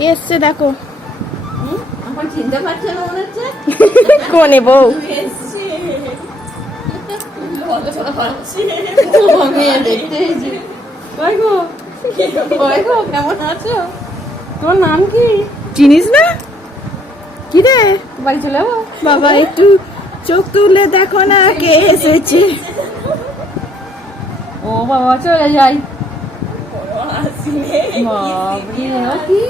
কে এসছে দেখো। এখন চিনতে পারছো না মনে হচ্ছে? কোনে বউ? কেমন আছো? তোমার নাম কি? চিনিস না? কি রে বাড়ি চলে যাবো? বাবা, একটু চোখ তুলে দেখো না কে এসেছে। ও বাবা, চলে যাই। বাবরে, ও কি?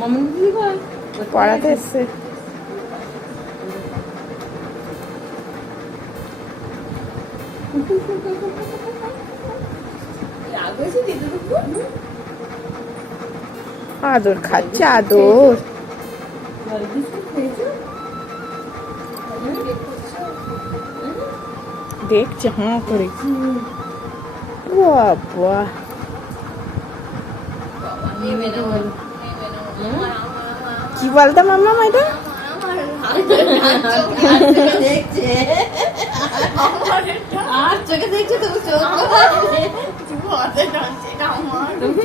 মামুনি কি বল? পড়াতে এসছে। আদর খাচ্ছে, আদর। দেখছে হাঁ করে। বাবা, কি বলতো মাম্মা এটা?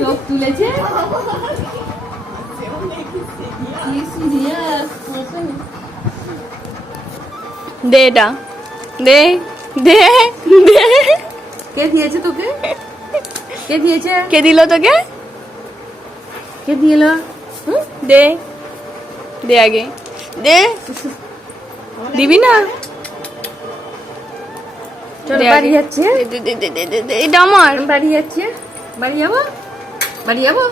চোখ তুলেছে। দে এটা, দে দে দে। কে দিয়েছে তোকে? কে দিয়েছে? কে দিল তোকে? কে দিল? দে দে, আগে দে। দিবি না? চল দে বাড়ি আগে। যাচ্ছে। দে দে দে দে দে দে, এটা আমার। বাড়ি যাচ্ছে। বাড়ি যাবো? বাড়ি যাবো?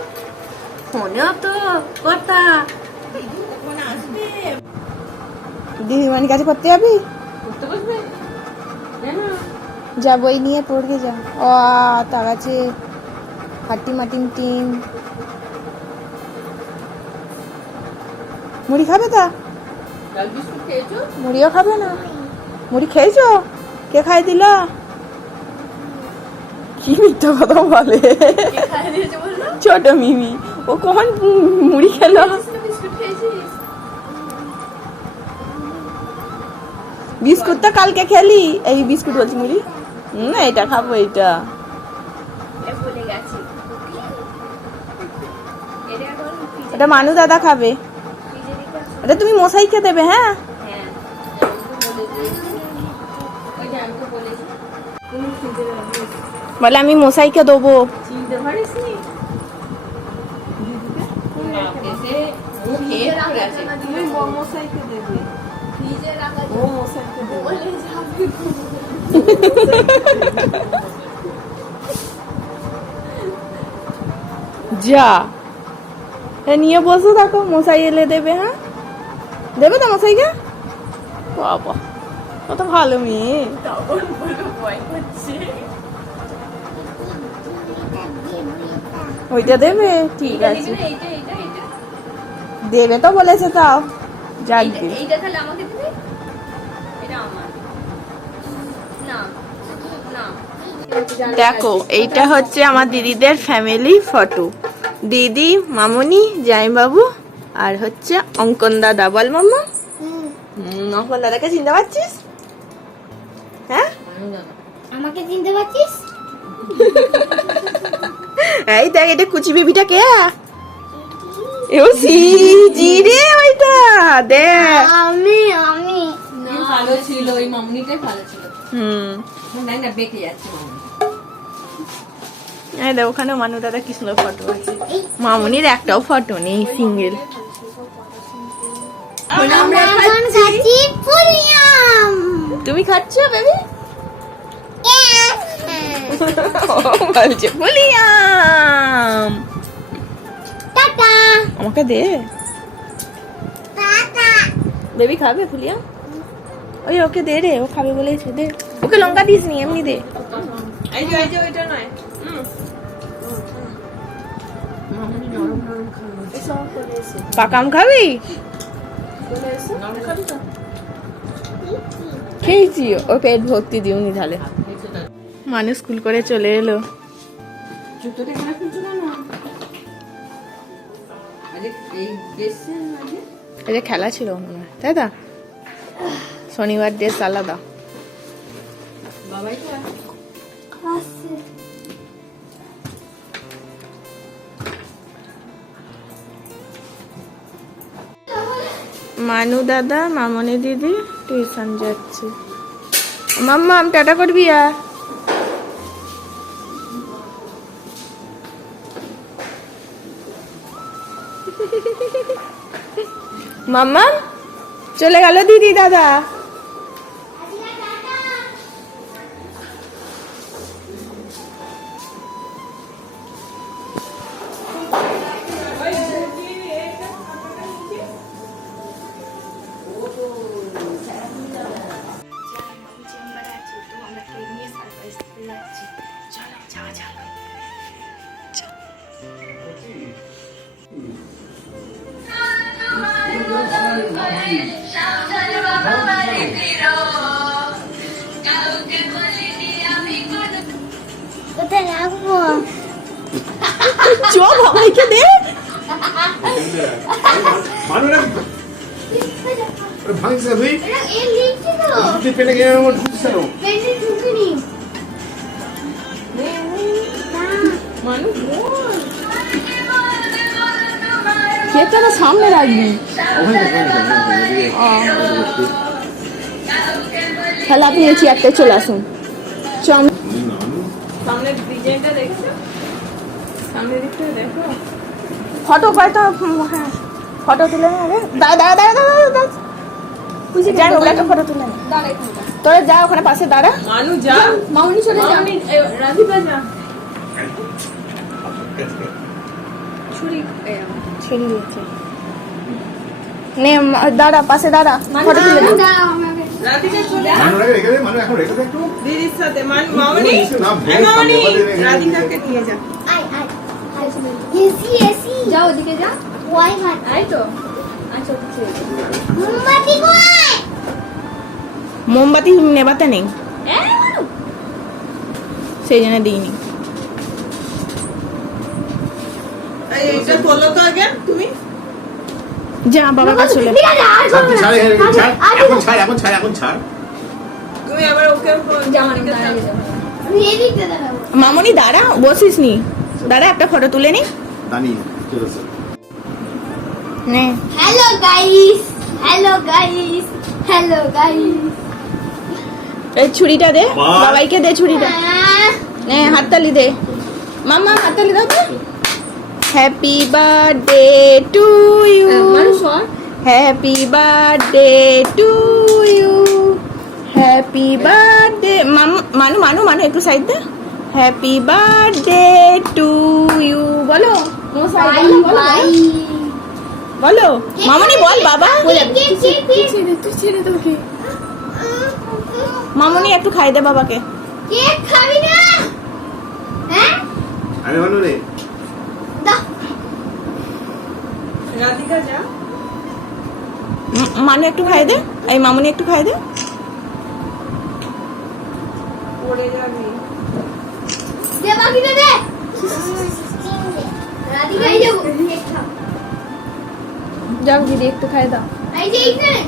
ফোনেও তো কথা। দিদিমানির কাছে পড়তে যাবি? করতে বসবে? কেন? যা বই নিয়ে পড়বে যা। ও তার কাছে হাটি মাটিন টিন। মুড়ি খাবে তা? জল বিস্কুট খেয়েছো? মুড়িও খাবে না? মুড়ি খেয়েছো? কে খাই দিল? কি মিথ্যা কথা বলে কে খাইয়ে দিয়েছে বললো? ছোট মিমি। ও কখন মুড়ি খেলো? বিস্কুট খেয়েছিস? বিস্কুট তো কালকে খেলি। এই বিস্কুট বলছি, মুড়ি না, এটা খাবো। এইটা ভুলে গেছি। এটা মানু দাদা খাবে। এটা তুমি মশাইকে দেবে। হ্যাঁ, হ্যাঁ, ওই যে আমি তো বলেছি। তুমি খিদে লাগবে। বলে আমি মশাইকে দেবো। চিনতে পারিসনি? না, এসে ও খেয়ে পড়ে আছে। তুমি মশাইকে দেবে। ও মশাইকে দেবে। যা, এ নিয়ে বসো, দেখো মশাই এলে দেবে। হ্যাঁ, দেবে তো মশাইকে? বাবা, কত ভালো মেয়ে। ওইটা দেবে? ঠিক আছে, দেবে তো বলেছে। তাও যাক গে। এইটা তাহলে আমাকে দিবি? এটা আমার না, না। দেখো, এইটা হচ্ছে আমার দিদিদের ফ্যামিলি ফটো। দিদি, মামুনি, জামাইবাবু আর হচ্ছে অঙ্কন দাদা। বল মাম্মা। অঙ্কন দাদাকে চিনতে পারছিস? হ্যাঁ, আমাকে চিনতে পারছিস? এই দেখ, এটা কুচি বেবিটা কে? এও জি রে, ওইটা দেখ। আমি না, ভালো ছিল, ওই মামুনিটাই ভালো ছিল। না না, বেঁকে যাচ্ছে মামুনি। এই দেখ, ওখানে মানু দাদা কি সুন্দর ফটো আছে। মামুনির একটাও ফটো নেই, সিঙ্গেল। আমরা এখন খাচ্ছি পুলিয়াম। তুমি খাচ্ছ বেবি? বলছে পুলিয়াম। টাটা আমাকে দে। টাটা। বেবি খাবে পুলিয়াম? ওই ওকে দে রে, ও খাবে বলেছে। দে ওকে, লঙ্কা দিস নি, এমনি দে। এই যে ওইটা নয়। মামুনি নরম নরম খাবে। পাকাম খাবি? নরম খাবি তো? খেয়েছি, ও পেট ভর্তি দিওনি তাহলে। মানুষ স্কুল করে চলে এলো। জুতোটা এখানে খুলছো না? আরে এই এসছে আজকে? এই যে খেলা ছিল মনে হয়, তাই তো? শনিবার ড্রেস আলাদা। বাবাই তো আসছে। মানু দাদা মামনি দিদি টিউশন যাচ্ছে। মাম্মা আমি টাটা করবি আর মাম্মা চলে গেল দিদি দাদা। কোথায় রাখবো? চ বাবাইকে দে। ভাঙছে তুই এটা এর লিখছি তো। তুই পেটে গিয়ে আমার ঢুকছে না পেটে ঢুকিনি। মানু কেকটা সামনে রাখবি। তাহলে আপনি এই চেয়ারটায় চলে আসুন। সামনের ডিজাইনটা দেখছো? সামনের দিকটা দেখো। ফটো কয়তো হ্যাঁ ফটো তুলে নে আগে। দাঁড়া দাঁড়া দাঁড়া দাঁড়া দাঁড়া। যাই ওগুলো একটা ফটো তুলে নে। তোরা যা ওখানে পাশে দাঁড়া। মানু যা। মামনি চলে যা। রাধিকা যা। ছুরি ছেড়ে দিয়েছে। নে দাঁড়া পাশে দাঁড়া ফটো তুলে নে। দাঁড়াও আমাকে। রাধিকা চলে মানু রেখে দে মানু এখন রেখে দে একটু দিদির সাথে মামনি না, ভেঙে মামনি সামনে বলে রে। রাধিকাকে নিয়ে যা। আয় আয়। AC AC. যাও ওদিকে যা। ওয়াই ভাই। এই তো আচ্ছা ঠিক আছে মোমবাতি কই? মোমবাতি নেবাতে নেই সেই জন্য দিইনি। এইটা তোলো তো আগে তুমি যা বাবার কাছে চলে। ঠিক আছে আর ছাড়, তুই ছাড় এখানে, ছাড়। এখন ছাড় এখন ছাড় তুমি আবার ওকে জামা দাঁড়িয়ে যাও আমি এদিকে দাঁড়াবো। মামনি দাঁড়া বসিস নি দাঁড়া একটা ফটো তুলে নি দাঁড়িয়ে চলে এসো। নে hello guys. Hello guys. Hello guys. এই ছুরিটা দে বাহ। বাবাইকে দে ছুরিটা। নে হাততালি দে মাম্মা হাততালি দাও। হ্যাপি বার্থডে টু ইউ মানুষ সর happy birthday to you happy birthday Manu Manu Manu একটু সাইড দে। হ্যাপি বার্থডে টু ইউ বলো বাই বাই। বলো মামনি বল বাবা ছেড়ে তোকে। মামনি একটু খাই দে বাবাকে। কেক খাবি না? হ্যাঁ? আরে মানু রে দাও। রাধিকা যা মানু একটু খাই দে এই মামনি একটু খাই দে। পড়ে যাবি দে বাকিটা দে। রাধিকা এই যাবো। কেক খাও। যাও দিদি একটু খাই দাও। এই যে এইখানে।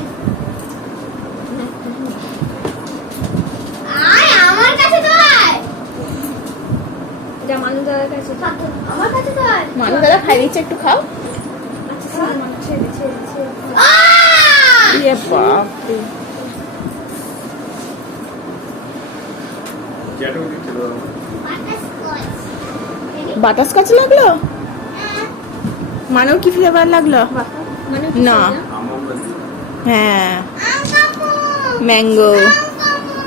আয় আমার কাছে তো আয়। যা মানুষ দাদার কাছে আমার কাছে তো আয়। মানু দাদা খাই দিচ্ছে একটু খাও। ছেড়ে আহ! ইয়ে বাপ রে। জ্যাটো দিতে দাও বাটারস্কচ লাগলো মানুর কি ফ্লেভার লাগলো? মানে না আমার হ্যাঁ আম কাকু। ম্যাঙ্গো আম কাকু।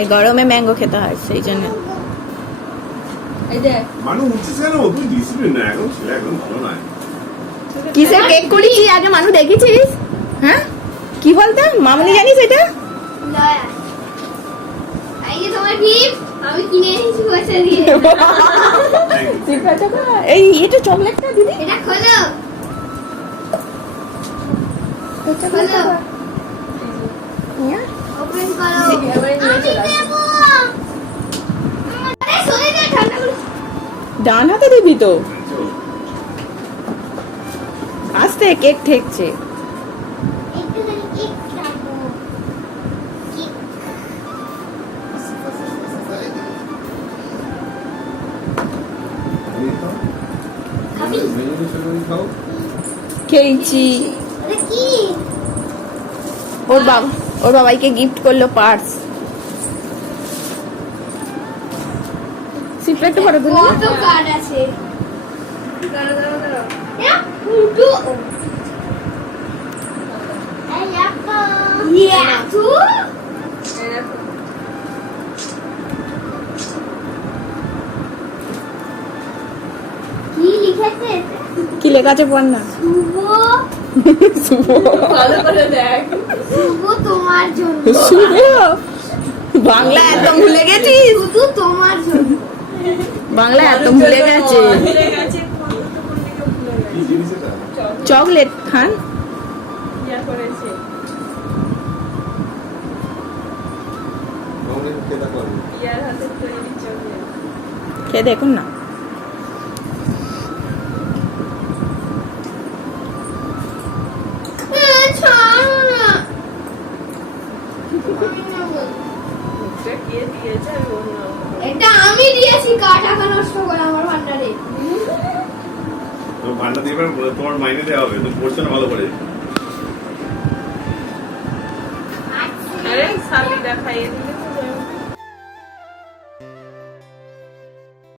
এই গরমে ম্যাঙ্গো খেতে হয় সেই জন্য। এই দেখ মানু উঠছিস কেন তুই ডিসিপ্লিন না এখন ছেলে একদম ভালো নয় কিসের কেক করেছি আগে মানু দেখেছিস? হ্যাঁ কি বলতে মামনি জানিস এটা? লয়া। এই যে তোমার গিফট আমি কিনে এনেছি পয়সা দিয়ে। এই এটা চকলেটটা দিদি এটা খোলো। খোলো। ওপেন করো। এবারে নিয়ে চলে আসো। দেবো। আরে সরে যা ঠান্ডা করে। ডান হাতে দিবি তো আস্তে কেক ঠেকছে। একটুখানি কেক খাবো। কেক। খাও। খেয়েছি। এটা কি? ওর বাবাইকে গিফট করলো পার্স। সিপটা একটু ফটো তুলে কত কার্ড আছে? এটা ফুটো। এই আপা। ইয়া তু। কি লিখেছে? কি লেখা আছে পড় না। শুভ ভালো করে দেখ। শুভ তোমার জন্য। শুভ বাংলা এত ভুলে গেছিস। শুধু তোমার জন্য। বাংলা এত ভুলে গেছে। ভুলে গেছে কোন দিকে ভুলে গেছে কি জিনিস এটা? চকলেট খান। ইয়া করেছে মামনি খেয়ে দেখো আমি। ইয়ার হাতে তৈরি চকলেট। খেয়ে দেখুন না। ছাড়ো না। মুখটা কে দিয়েছে আমি অন্য এটা আমি দিয়েছি টাকা নষ্ট করে আমার ভান্ডারে। তোমার ভান্ডার দিয়ে তোমার মাইনে দেওয়া হবে, তুমি পড়ছো না ভালো করে। আরে সালিদা খাইয়ে দিলে